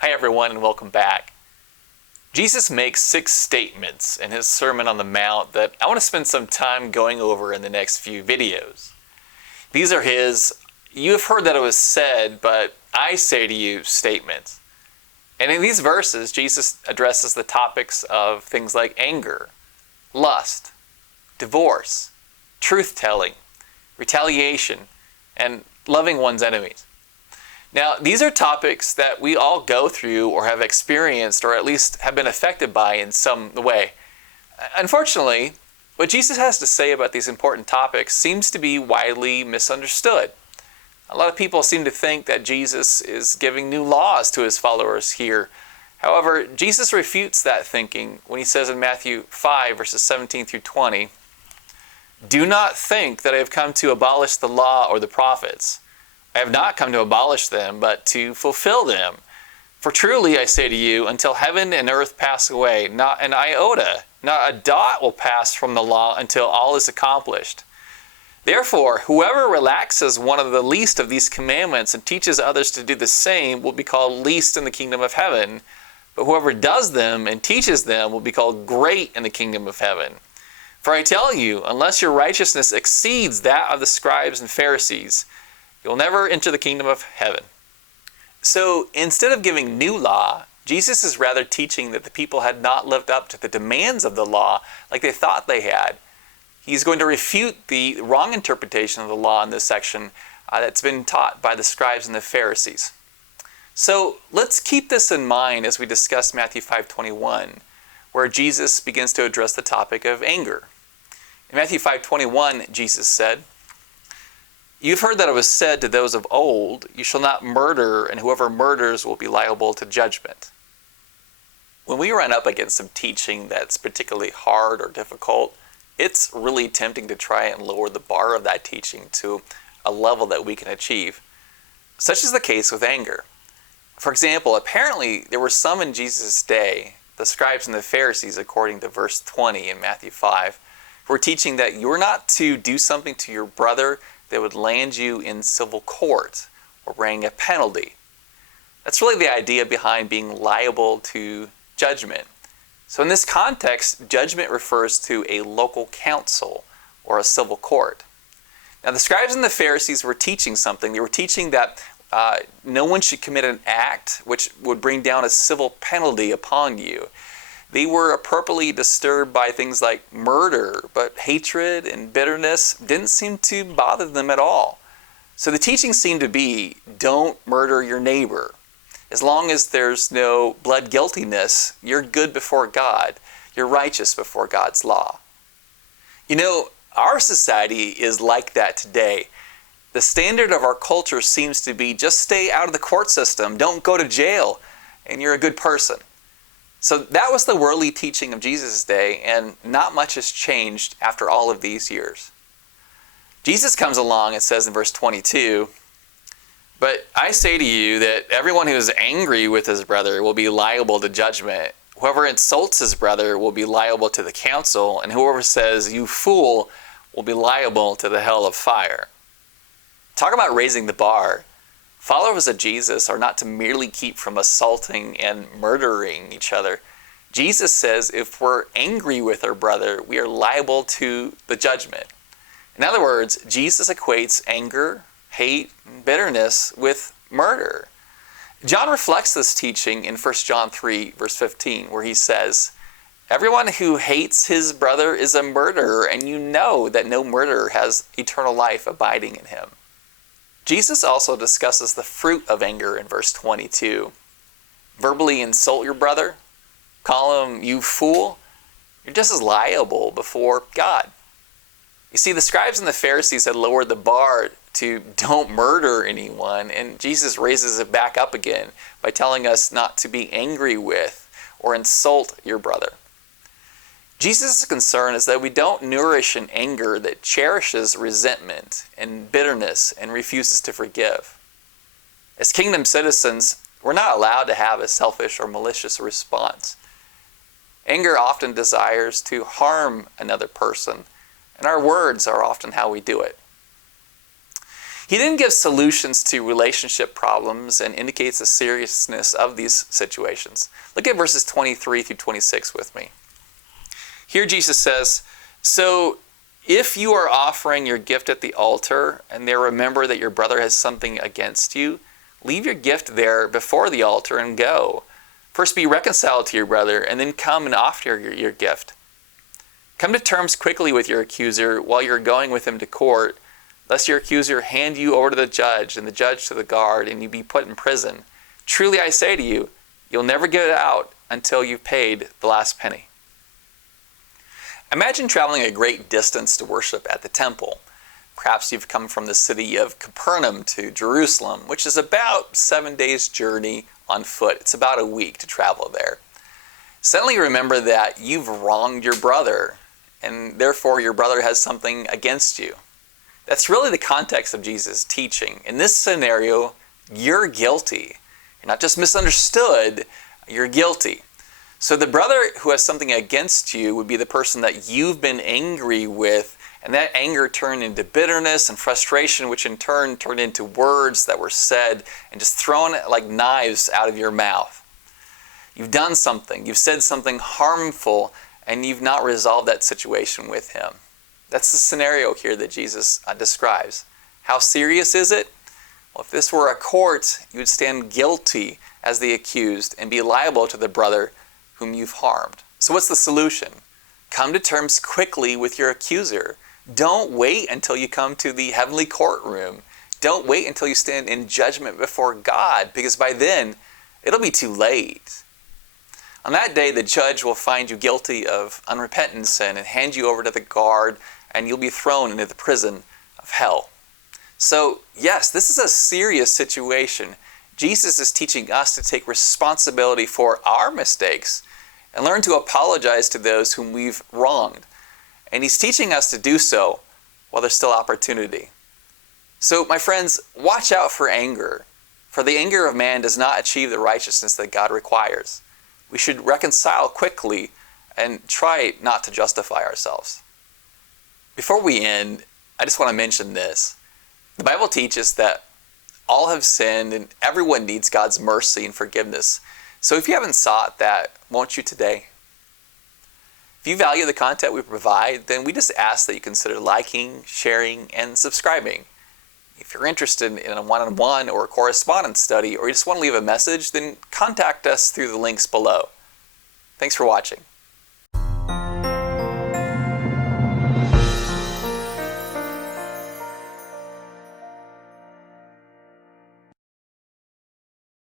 Hi everyone and welcome back. Jesus makes 6 statements in his Sermon on the Mount that I want to spend some time going over in the next few videos. These are his, "You have heard that it was said, but I say to you" statements. And in these verses, Jesus addresses the topics of things like anger, lust, divorce, truth-telling, retaliation, and loving one's enemies. Now, these are topics that we all go through or have experienced or at least have been affected by in some way. Unfortunately, what Jesus has to say about these important topics seems to be widely misunderstood. A lot of people seem to think that Jesus is giving new laws to his followers here. However, Jesus refutes that thinking when he says in Matthew 5, verses 17 through 20, "Do not think that I have come to abolish the law or the prophets. I have not come to abolish them, but to fulfill them. For truly I say to you, until heaven and earth pass away, not an iota, not a dot will pass from the law until all is accomplished. Therefore, whoever relaxes one of the least of these commandments and teaches others to do the same will be called least in the kingdom of heaven. But whoever does them and teaches them will be called great in the kingdom of heaven. For I tell you, unless your righteousness exceeds that of the scribes and Pharisees, you'll never enter the kingdom of heaven." So instead of giving new law, Jesus is rather teaching that the people had not lived up to the demands of the law like they thought they had. He's going to refute the wrong interpretation of the law in this section that's been taught by the scribes and the Pharisees. So let's keep this in mind as we discuss Matthew 5:21, where Jesus begins to address the topic of anger. In Matthew 5:21, Jesus said, "You've heard that it was said to those of old, 'You shall not murder, and whoever murders will be liable to judgment.'" When we run up against some teaching that's particularly hard or difficult, it's really tempting to try and lower the bar of that teaching to a level that we can achieve. Such is the case with anger. For example, apparently there were some in Jesus' day, the scribes and the Pharisees, according to verse 20 in Matthew 5, who were teaching that you're not to do something to your brother that would land you in civil court or bring a penalty. That's really the idea behind being liable to judgment. So in this context, judgment refers to a local council or a civil court. Now the scribes and the Pharisees were teaching something. They were teaching that no one should commit an act which would bring down a civil penalty upon you. They were appropriately disturbed by things like murder, but hatred and bitterness didn't seem to bother them at all. So the teaching seemed to be, don't murder your neighbor. As long as there's no blood guiltiness, you're good before God. You're righteous before God's law. You know, our society is like that today. The standard of our culture seems to be just stay out of the court system, don't go to jail, and you're a good person. So that was the worldly teaching of Jesus' day, and not much has changed after all of these years. Jesus comes along and says in verse 22, "But I say to you that everyone who is angry with his brother will be liable to judgment. Whoever insults his brother will be liable to the council, and whoever says, 'You fool,' will be liable to the hell of fire." Talk about raising the bar. Followers of Jesus are not to merely keep from assaulting and murdering each other. Jesus says if we're angry with our brother, we are liable to the judgment. In other words, Jesus equates anger, hate, and bitterness with murder. John reflects this teaching in 1 John 3, verse 15, where he says, "Everyone who hates his brother is a murderer, and you know that no murderer has eternal life abiding in him." Jesus also discusses the fruit of anger in verse 22. Verbally insult your brother, call him "you fool," you're just as liable before God. You see, the scribes and the Pharisees had lowered the bar to don't murder anyone, and Jesus raises it back up again by telling us not to be angry with or insult your brother. Jesus' concern is that we don't nourish an anger that cherishes resentment and bitterness and refuses to forgive. As kingdom citizens, we're not allowed to have a selfish or malicious response. Anger often desires to harm another person, and our words are often how we do it. He then gives solutions to relationship problems and indicates the seriousness of these situations. Look at verses 23 through 26 with me. Here Jesus says, "So if you are offering your gift at the altar and there remember that your brother has something against you, leave your gift there before the altar and go. First be reconciled to your brother and then come and offer your gift. Come to terms quickly with your accuser while you're going with him to court, lest your accuser hand you over to the judge and the judge to the guard and you be put in prison. Truly I say to you, you'll never get out until you've paid the last penny." Imagine traveling a great distance to worship at the temple. Perhaps you've come from the city of Capernaum to Jerusalem, which is about 7 days' journey on foot. It's about a week to travel there. Suddenly remember that you've wronged your brother, and therefore your brother has something against you. That's really the context of Jesus' teaching. In this scenario, you're guilty. You're not just misunderstood, you're guilty. So the brother who has something against you would be the person that you've been angry with, and that anger turned into bitterness and frustration, which in turn turned into words that were said and just thrown like knives out of your mouth. You've done something, you've said something harmful, and you've not resolved that situation with him. That's the scenario here that Jesus describes. How serious is it? Well, if this were a court, you would stand guilty as the accused and be liable to the brother whom you've harmed. So what's the solution? Come to terms quickly with your accuser. Don't wait until you come to the heavenly courtroom. Don't wait until you stand in judgment before God, because by then it'll be too late. On that day, the judge will find you guilty of unrepentant sin and hand you over to the guard, and you'll be thrown into the prison of hell. So, yes, this is a serious situation. Jesus is teaching us to take responsibility for our mistakes and learn to apologize to those whom we've wronged. And he's teaching us to do so while there's still opportunity. So, my friends, watch out for anger, for the anger of man does not achieve the righteousness that God requires. We should reconcile quickly and try not to justify ourselves. Before we end, I just want to mention this. The Bible teaches that all have sinned and everyone needs God's mercy and forgiveness. So if you haven't sought that, won't you today? If you value the content we provide, then we just ask that you consider liking, sharing, and subscribing. If you're interested in a one-on-one or a correspondence study, or you just want to leave a message, then contact us through the links below. Thanks for watching.